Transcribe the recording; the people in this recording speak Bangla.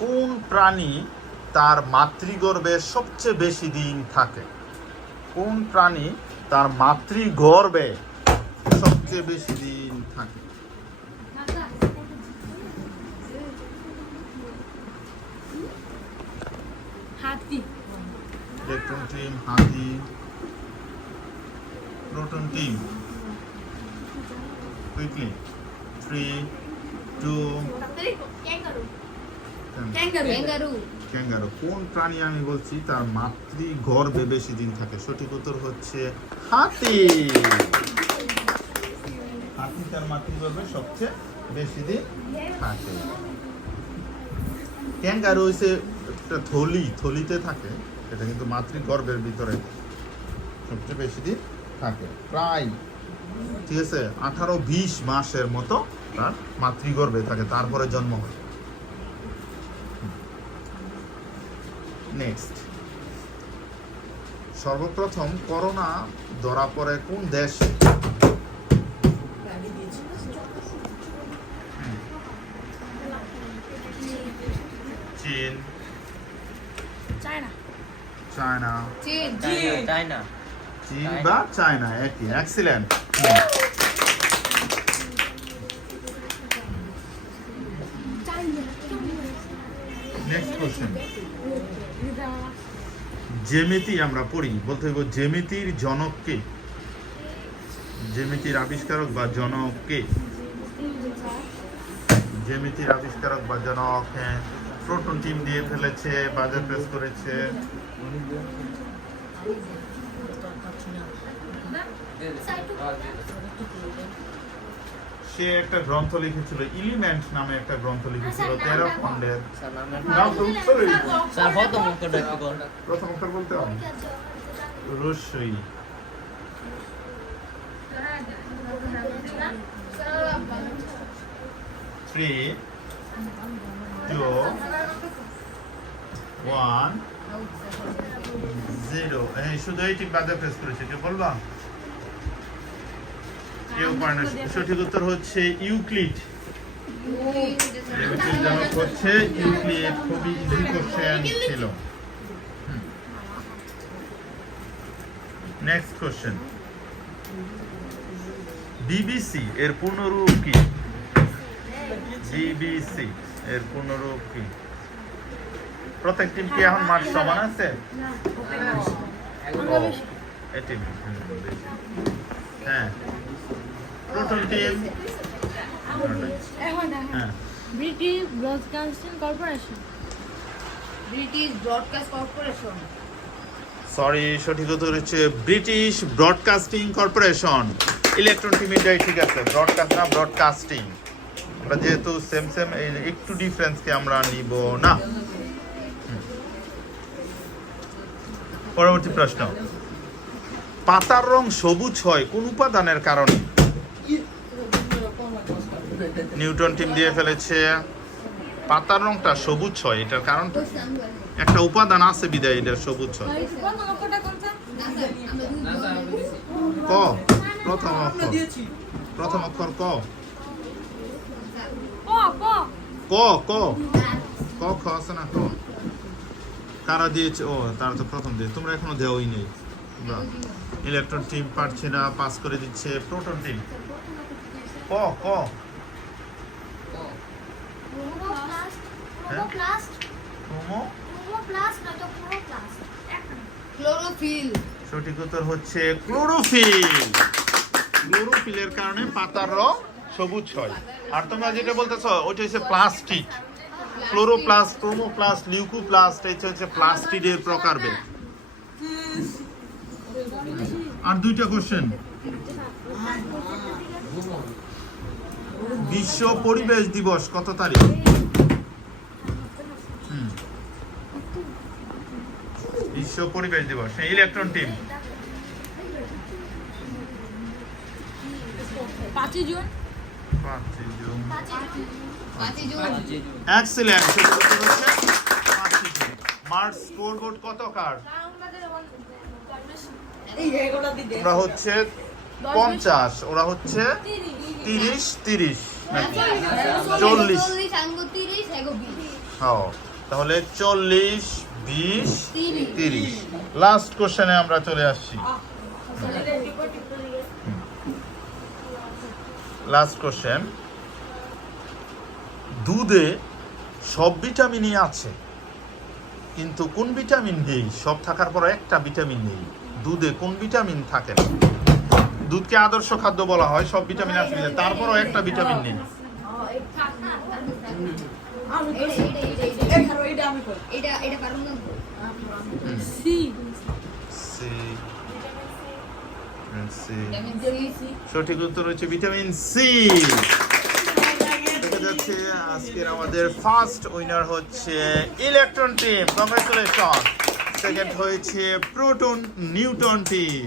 কোন প্রাণী তার মাতৃগর্ভে সবচেয়ে বেশি দিন থাকে? কোন প্রাণী তার মাতৃগর্ভে সবচেয়ে বেশি দিন থাকে? হাতি। ইলেকট্রন টিম হাতি। Proton team quickly three two kangaroo কোন প্রাণী আমি বলছি? তার মাতৃ গর্ভে বেশি দিন থাকে। সঠিক উত্তর হচ্ছে হাতি। হাতি তার মাতৃগর্ভে সবচেয়ে বেশি দিন থাকে। ক্যাঙ্গারু হচ্ছে একটা থলি। থলিতে থাকে। এটা কিন্তু মাতৃগর্ভের ভিতরে সবচেয়ে বেশি দিন থাকে। প্রায় ঠিক আছে আঠারো বিশ মাসের মতো তার মাতৃগর্ভে থাকে। তারপরে জন্ম হয়। নেক্সট। সর্বপ্রথম করোনা ধরা পড়ে কোন দেশে? চীন চায়না। চায়না। চীন। চায়না চীন বা চায়না একই এক্সিলেন্ট নেক্সট কোশ্চেন জ্যামিতি আমরা পড়ি, বলতে হইব জ্যামিতির জনক কে? জ্যামিতির আবিষ্কারক বা জনক কে? জ্যামিতির আবিষ্কারক বা জনক হ্যাঁ। প্রোটন টিম দিয়ে ফেলেছে বাজার প্রেস করেছে। সে একটা গ্রন্থ লিখেছিল ইলিমেন্ট নামে একটা গ্রন্থ লিখেছিল তেরো খণ্ডের। নাম তো উত্তরই প্রথম অক্ষর বলতে হবে। রস্যই থ্রি টু ওয়ান জিরো। এই শুধু এইটি বাদে প্রেস করেছে কেউ বলবা? কেউ পারে না সঠিক উত্তর হচ্ছে ইউক্লিড। হচ্ছে ইউক্লিড খুবই ইজি কোশ্চেন ছিল। নেক্সট কোশ্চেন বিবিসি এর পূর্ণরূপ কি? বিবিসি এর পূর্ণরূপ কি? প্রত্যেক টিম কি এখন মাঠ সমান আছে। হ্যাঁ। হ্যাঁ। British broadcasting corporation British broadcast corporation sorry সঠিক উত্তর হচ্ছে British broadcasting corporation electron team এটাই ঠিক আছে। ব্রডকাস্ট না ব্রডকাস্টিং আমরা যেহেতু সেম সেম একটু ডিফারেন্সকে আমরা নিব না। পরবর্তী প্রশ্ন। পাতার রং সবুজ হয় কোন উপাদানের কারণে? নিউটন টিম দিয়ে ফেলেছে। পাতার রংটা সবুজ হয়, এটার কারণ একটা উপাদান আছে বিদায়, এটা সবুজ হয়। ক? প্রথম অক্ষর। প্রথম অক্ষর ক? ক ক। ক, খ আছে না ক কারা দিয়েছে? ও, তারা তো প্রথম দিয়ে। তোমরা এখনও দেওয়াই নেই। ইলেকট্রন টিম পারছে না, পাস করে দিচ্ছে প্রোটন টিম। ক ক? সঠিক উত্তর হচ্ছে ক্লোরোফিল ক্লোরোফিলের কারণে পাতার রং সবুজ হয়। আর তোমরা যেটা বলতেছো ওইটা হচ্ছে প্লাস্টিক ক্লোরোপ্লাস্ট ক্রোমোপ্লাস্ট লিউকোপ্লাস্ট এটা হচ্ছে প্লাস্টিডের প্রকারভেদ। আর দুইটা কোশ্চেন বিশ্ব পরিবেশ দিবস কত তারিখ? হুম। বিশ্ব পরিবেশ দিবস ইলেকট্রন টিম কত কার? ওরা হচ্ছে পঞ্চাশ ওরা হচ্ছে তিরিশ তিরিশ নাকি? চল্লিশ। হ্যাঁ তাহলে চল্লিশ বিশ। তিরিশ। লাস্ট কোশ্চেনে আমরা চলে আসছি। লাস্ট কোশ্চেন দুধে সব ভিটামিনই আছে কিন্তু কোন ভিটামিন নেই? সব থাকার পর একটা ভিটামিন নেই। দুধে কোন ভিটামিন থাকে না? দুধকে আদর্শ খাদ্য বলা হয় সব ভিটামিন আছে কিন্তু তারপরও একটা ভিটামিন নেই। সঠিক উত্তর হচ্ছে ভিটামিন সি। দেখা যাচ্ছে আজকের আমাদের ফার্স্ট উইনার হচ্ছে ইলেকট্রন টিম কংগ্রেচুলেশন সেকেন্ড হয়েছে প্রোটন নিউটন টিম